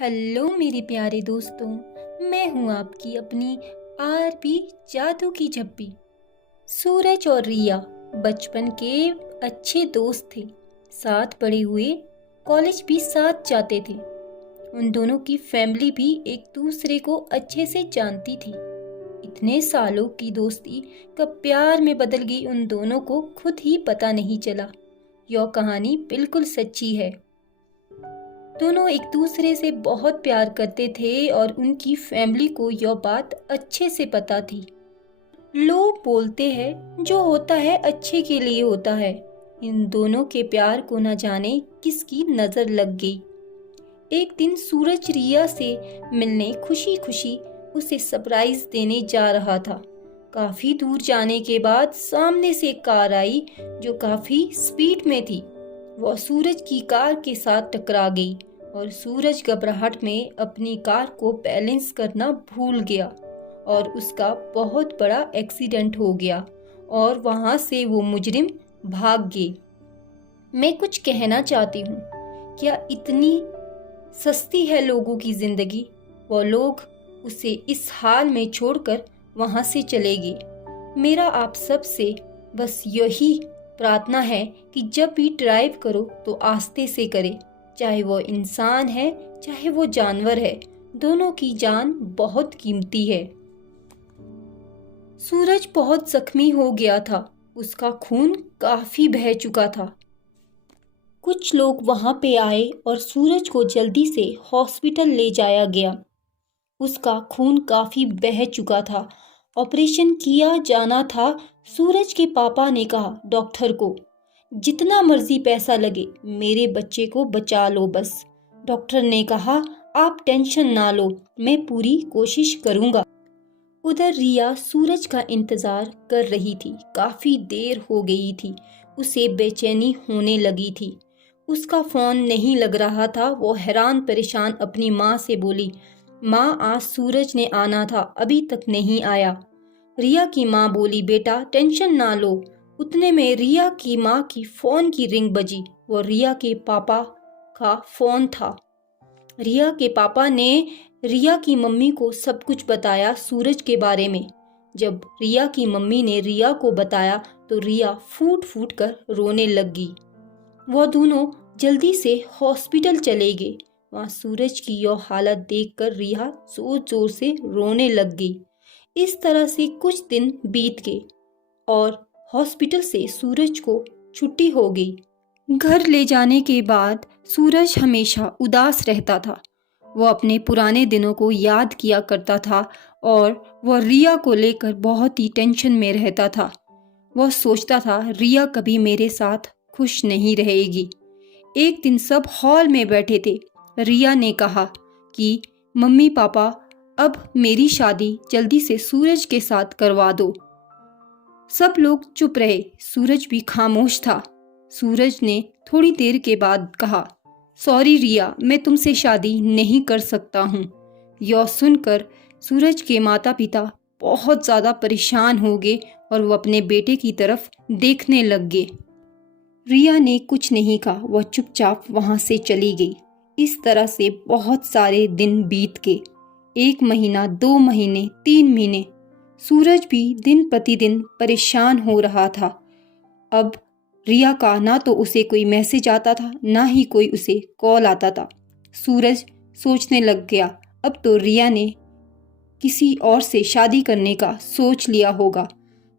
Hello मेरे प्यारे दोस्तों। मैं हूँ आपकी अपनी आरपी जादू की झप्पी। सूरज और रिया बचपन के अच्छे दोस्त थे। साथ पढ़े हुए, कॉलेज भी साथ जाते थे। उन दोनों की फैमिली भी एक दूसरे को अच्छे से जानती थी। इतने सालों की दोस्ती कब प्यार में बदल गई उन दोनों को खुद ही पता नहीं चला। यह कहानी बिल्कुल सच्ची है। दोनों एक दूसरे से बहुत प्यार करते थे और उनकी फैमिली को यह बात अच्छे से पता थी। लोग बोलते हैं जो होता है अच्छे के लिए होता है। इन दोनों के प्यार को न जाने किसकी नजर लग गई। एक दिन सूरज रिया से मिलने खुशी खुशी उसे सरप्राइज देने जा रहा था। काफी दूर जाने के बाद सामने से एक कार आई जो काफी स्पीड में थी। वह सूरज की कार के साथ टकरा गई और सूरज घबराहट में अपनी कार को बैलेंस करना भूल गया और उसका बहुत बड़ा एक्सीडेंट हो गया और वहां से वो मुजरिम भाग गए। मैं कुछ कहना चाहती हूँ, क्या इतनी सस्ती है लोगों की जिंदगी? वो लोग उसे इस हाल में छोड़कर वहां से चले गए। मेरा आप सब से बस यही प्रार्थना है कि जब भी ड्राइव करो तो आस्ते से करे। चाहे वो इंसान है चाहे वो जानवर है, दोनों की जान बहुत कीमती है। सूरज बहुत जख्मी हो गया था। उसका खून काफी बह चुका था। कुछ लोग वहां पे आए और सूरज को जल्दी से हॉस्पिटल ले जाया गया। उसका खून काफी बह चुका था। ऑपरेशन किया जाना था। सूरज के पापा ने कहा डॉक्टर को, जितना मर्जी पैसा लगे मेरे बच्चे को बचा लो बस। डॉक्टर ने कहा आप टेंशन ना लो, मैं पूरी कोशिश करूंगा। उधर रिया सूरज का इंतजार कर रही थी। काफी देर हो गई थी। उसे बेचैनी होने लगी थी। उसका फोन नहीं लग रहा था। वो हैरान परेशान अपनी माँ से बोली, माँ आज सूरज ने आना था, अभी तक नहीं आया। रिया की माँ बोली, बेटा टेंशन ना लो। उतने में रिया की माँ की फोन की रिंग बजी। वो रिया के पापा का फोन था। रिया के पापा ने रिया की मम्मी को सब कुछ बताया सूरज के बारे में। जब रिया की मम्मी ने रिया को बताया तो रिया फूट फूट कर रोने लग गई। वह दोनों जल्दी से हॉस्पिटल चले गए। वहाँ सूरज की यह हालत देखकर रिया जोर जोर से रोने लग गई। इस तरह से कुछ दिन बीत गए और हॉस्पिटल से सूरज को छुट्टी हो गई। घर ले जाने के बाद सूरज हमेशा उदास रहता था। वह अपने पुराने दिनों को याद किया करता था और वह रिया को लेकर बहुत ही टेंशन में रहता था। वह सोचता था रिया कभी मेरे साथ खुश नहीं रहेगी। एक दिन सब हॉल में बैठे थे। रिया ने कहा कि मम्मी पापा अब मेरी शादी जल्दी से सूरज के साथ करवा दो। सब लोग चुप रहे। सूरज भी खामोश था। सूरज ने थोड़ी देर के बाद कहा, सॉरी रिया, मैं तुमसे शादी नहीं कर सकता हूँ। यह सुनकर सूरज के माता पिता बहुत ज़्यादा परेशान हो गए और वो अपने बेटे की तरफ देखने लग गए। रिया ने कुछ नहीं कहा। वह चुपचाप वहाँ से चली गई। इस तरह से बहुत सारे दिन बीत गए। 1 महीना, 2 महीने, 3 महीने। सूरज भी दिन प्रतिदिन परेशान हो रहा था। अब रिया का ना तो उसे कोई मैसेज आता था ना ही कोई उसे कॉल आता था। सूरज सोचने लग गया, अब तो रिया ने किसी और से शादी करने का सोच लिया होगा।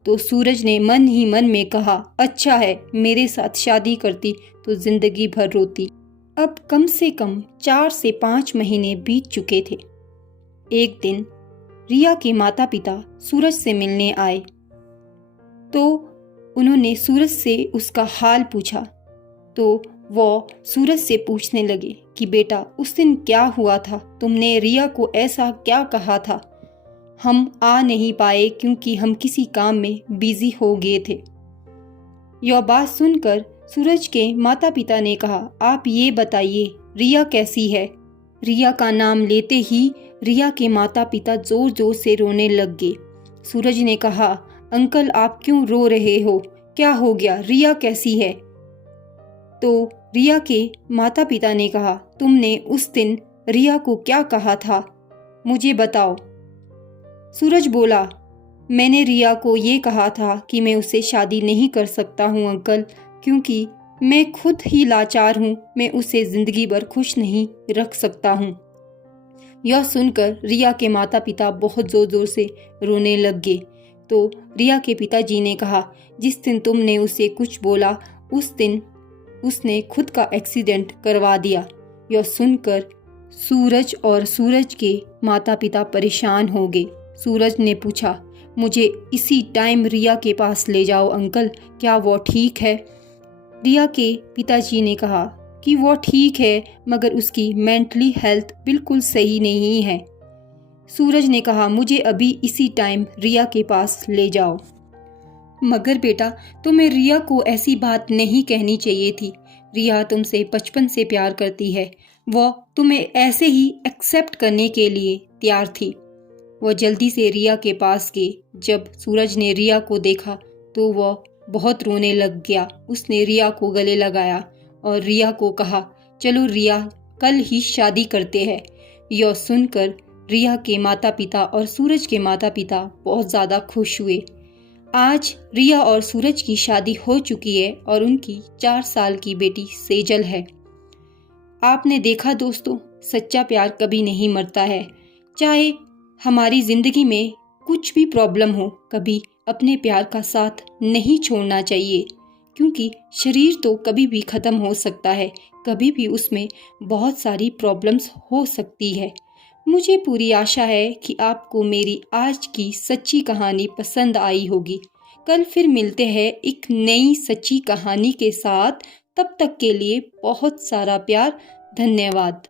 तो सूरज ने मन ही मन में कहा, अच्छा है, मेरे साथ शादी करती तो जिंदगी भर रोती। अब कम से कम 4 से 5 महीने बीत चुके थे। एक दिन रिया के माता पिता सूरज से मिलने आए तो उन्होंने सूरज से उसका हाल पूछा। तो वो सूरज से पूछने लगे कि बेटा उस दिन क्या हुआ था, तुमने रिया को ऐसा क्या कहा था? हम आ नहीं पाए क्योंकि हम किसी काम में बिजी हो गए थे। यह बात सुनकर सूरज के माता पिता ने कहा, आप ये बताइए रिया कैसी है? रिया का नाम लेते ही रिया के माता पिता जोर जोर से रोने लग गए। सूरज ने कहा, अंकल आप क्यों रो रहे हो? क्या हो गया? रिया कैसी है? तो रिया के माता पिता ने कहा, तुमने उस दिन रिया को क्या कहा था, मुझे बताओ। सूरज बोला, मैंने रिया को ये कहा था कि मैं उससे शादी नहीं कर सकता हूँ अंकल, क्योंकि मैं खुद ही लाचार हूँ, मैं उसे ज़िंदगी भर खुश नहीं रख सकता हूँ। यह सुनकर रिया के माता पिता बहुत ज़ोर ज़ोर से रोने लग गए। तो रिया के पिताजी ने कहा, जिस दिन तुमने उसे कुछ बोला उस दिन उसने खुद का एक्सीडेंट करवा दिया। यह सुनकर सूरज और सूरज के माता पिता परेशान हो गए। सूरज ने पूछा, मुझे इसी टाइम रिया के पास ले जाओ अंकल, क्या वो ठीक है? रिया के पिताजी ने कहा कि वो ठीक है, मगर उसकी मेंटली हेल्थ बिल्कुल सही नहीं है। सूरज ने कहा, मुझे अभी इसी टाइम रिया के पास ले जाओ। मगर बेटा, तुम्हें रिया को ऐसी बात नहीं कहनी चाहिए थी। रिया तुमसे बचपन से प्यार करती है, वो तुम्हें ऐसे ही एक्सेप्ट करने के लिए तैयार थी। वो जल्दी से रिया के पास गई। जब सूरज ने रिया को देखा तो वो बहुत रोने लग गया। उसने रिया को गले लगाया और रिया को कहा, चलो रिया, कल ही शादी करते हैं। यह सुनकर रिया के माता पिता और सूरज के माता पिता बहुत ज़्यादा खुश हुए। आज रिया और सूरज की शादी हो चुकी है और उनकी 4 साल की बेटी सेजल है। आपने देखा दोस्तों, सच्चा प्यार कभी नहीं मरता है। चाहे हमारी ज़िंदगी में कुछ भी प्रॉब्लम हो, कभी अपने प्यार का साथ नहीं छोड़ना चाहिए, क्योंकि शरीर तो कभी भी ख़त्म हो सकता है, कभी भी उसमें बहुत सारी प्रॉब्लम्स हो सकती है। मुझे पूरी आशा है कि आपको मेरी आज की सच्ची कहानी पसंद आई होगी। कल फिर मिलते हैं एक नई सच्ची कहानी के साथ। तब तक के लिए बहुत सारा प्यार। धन्यवाद।